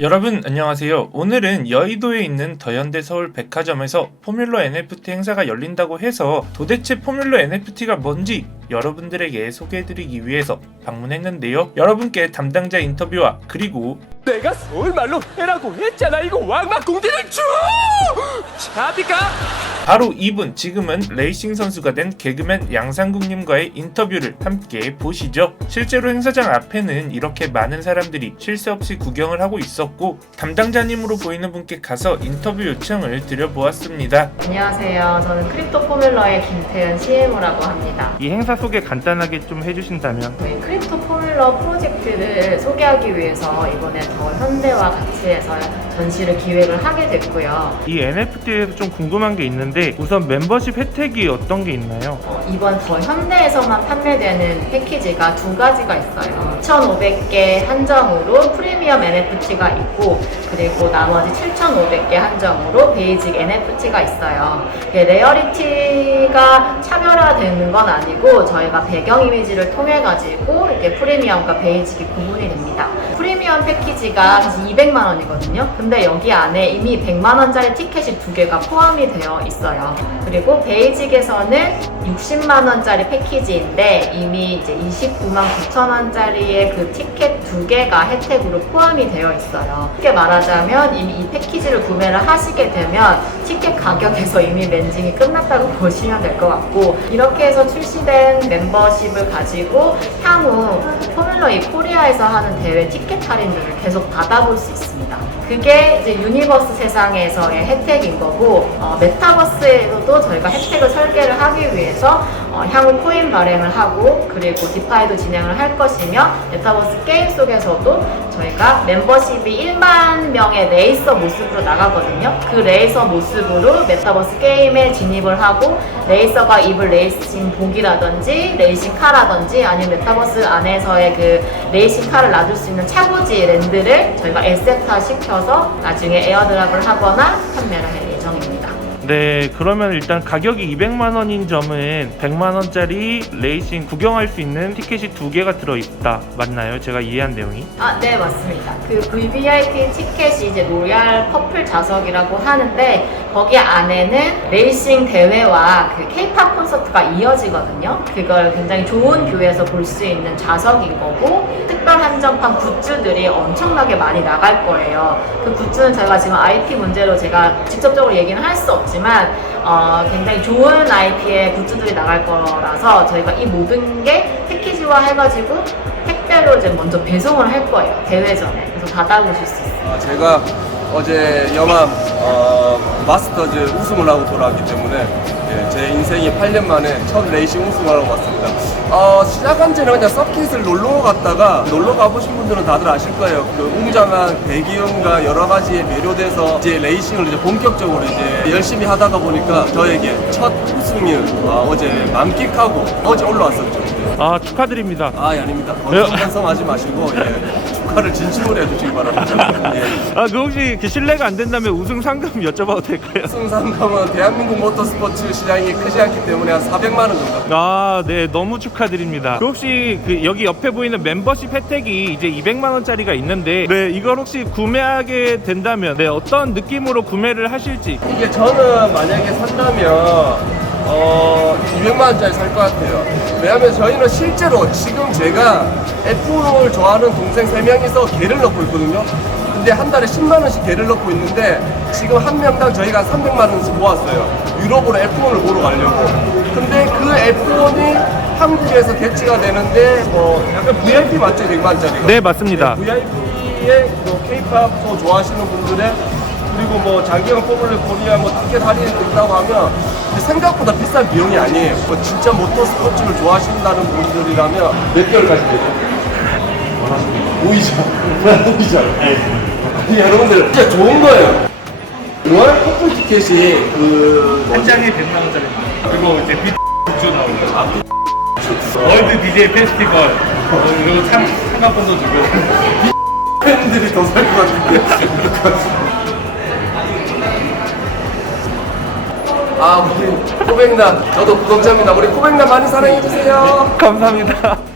여러분 안녕하세요. 오늘은 여의도에 있는 더현대 서울 백화점에서 포뮬러 NFT 행사가 열린다고 해서 도대체 포뮬러 NFT가 뭔지 여러분들에게 소개해드리기 위해서 방문했는데요. 여러분께 담당자 인터뷰와 그리고 내가 서울말로 해라고 했잖아 이거 왕막 공대를 줘! 잡니까? 바로 이분 지금은 레이싱 선수가 된 개그맨 양상국님과의 인터뷰를 함께 보시죠. 실제로 행사장 앞에는 이렇게 많은 사람들이 쉴새 없이 구경을 하고 있었고 담당자님으로 보이는 분께 가서 인터뷰 요청을 드려보았습니다. 안녕하세요. 저는 크립토 포뮬러의 김태은 CMO라고 합니다. 이 행사 소개 간단하게 좀 해주신다면 저희 크립토 포뮬러 프로젝트를 소개하기 위해서 이번에 더 현대와 같이 해서 전시를 기획을 하게 됐고요. 이 NFT에서 좀 궁금한 게 있는데 우선 멤버십 혜택이 어떤 게 있나요? 어, 이번 더 현대에서만 판매되는 패키지가 두 가지가 있어요. 2,500개 한정으로 프리미엄 NFT가 있고 그리고 나머지 7,500개 한정으로 베이직 NFT가 있어요. 레어리티가 차별화되는 건 아니고 저희가 배경 이미지를 통해 가지고 이렇게 프리미엄과 베이직이 구분이 됩니다. 프리미엄 패키지가 사실 200만 원이거든요. 근데 여기 안에 이미 100만 원짜리 티켓이 두 개가 포함이 되어 있어요. 그리고 베이직에서는 60만 원짜리 패키지인데 이미 이제 29만 9천 원짜리의 그 티켓 두 개가 혜택으로 포함이 되어 있어요. 쉽게 말하자면 이미 이 패키지를 구매를 하시게 되면 티켓 가격에서 이미 렌징이 끝났다고 보시면 될 것 같고 이렇게 해서 출시된 멤버십을 가지고 향후 이 코리아에서 하는 대회 티켓 할인들을 계속 받아볼 수 있습니다. 그게 이제 유니버스 세상에서의 혜택인 거고 어, 메타버스에서도 저희가 혜택을 설계를 하기 위해서 어, 향후 코인 발행을 하고 그리고 디파이도 진행을 할 것이며 메타버스 게임 속에서도 저희가 멤버십이 1만 명의 레이서 모습으로 나가거든요. 그 레이서 모습으로 메타버스 게임에 진입을 하고 레이서가 입을 레이싱 복이라든지 레이싱 카라든지 아니면 메타버스 안에서의 그 레이싱 카를 놔둘 수 있는 차고지 랜드를 저희가 에세타 시켜서 나중에 에어드랍을 하거나 판매를 할 예정입니다. 네, 그러면 일단 가격이 200만 원인 점은 100만 원짜리 레이싱 구경할 수 있는 티켓이 두 개가 들어 있다. 맞나요? 제가 이해한 내용이? 아, 네, 맞습니다. 그 VVIP 티켓이 이제 로얄 퍼플 좌석이라고 하는데 거기 안에는 레이싱 대회와 그 K-팝 콘서트가 이어지거든요. 그걸 굉장히 좋은 뷰에서 볼 수 있는 좌석인 거고 특별 한정판 굿즈들이 엄청나게 많이 나갈 거예요. 그 굿즈는 제가 지금 IP 문제로 제가 직접적으로 얘기는 할 수 없지만 어, 굉장히 좋은 IP의 굿즈들이 나갈 거라서 저희가 이 모든 게 패키지화 해가지고 택배로 이제 먼저 배송을 할 거예요. 대회 전에. 그래서 받아보실 수 있어요. 아, 제가 어제 영암 어, 마스터즈 우승을 하고 돌아왔기 때문에 예, 제 인생이 8년 만에 첫 레이싱 우승을 하고 왔습니다. 어, 시작한 지는 그냥 서킷을 놀러 갔다가 놀러 가보신 분들은 다들 아실 거예요. 그 웅장한 배기음과 여러 가지에 매료돼서 이제 레이싱을 이제 본격적으로 이제 열심히 하다가 보니까 저에게 첫 우승을 아, 어제 만끽하고 어제 올라왔었죠. 예. 아, 축하드립니다. 아, 예, 아닙니다. 건성건성하지 마시고 예, 축하를 진심으로 해주시기 바랍니다. 예. 아, 그 혹시 그 실례가 안 된다면 우승 상금 여쭤봐도 될까요? 우승 상금은 대한민국 모터스포츠 시장이 크지 않기 때문에 한 400만 원 정도. 아, 네, 너무 축하드립니다. 그 혹시 그 여기 옆에 보이는 멤버십 혜택이 이제 200만 원짜리가 있는데, 네, 이걸 혹시 구매하게 된다면, 네, 어떤 느낌으로 구매를 하실지. 이게 저는 만약에 산다면 어 200만 원짜리 살 것 같아요. 왜냐하면 저희는 실제로 지금 제가 F1을 좋아하는 동생 3명이 서 개를 넣고 있거든요. 근데 한 달에 10만 원씩 개를 넣고 있는데 지금 한 명당 저희가 300만 원씩 모았어요. 유럽으로 F1을 보러 가려고. 근데 그 F1이 한국에서 개최가 되는데 뭐 약간 VIP 맞죠? 100만 원짜리가. 네, 맞습니다. VIP의 뭐 K-팝 더 좋아하시는 분들의 그리고 뭐 장기영 포뮬러 코리아 뭐 티켓 할인이 있다고 하면 생각보다 비싼 비용이 아니에요. 뭐 진짜 모터 스포츠를 좋아하신다는 분들이라면 몇 개월까지 되죠? 오이자. 오이자. 근데 여러분들 진짜 좋은 거예요. 로얄 커플 티켓이 그한 장에 100만 원짜리 그리고 이제 비 굿즈 나오는 거 월드 DJ 페스티벌 어, 그리고 상, 상가권도 주고 팬들이 더 살 것 같은데. 아 우리 코백남 저도 구독자입니다. 우리 코백남 많이 사랑해 주세요. 감사합니다.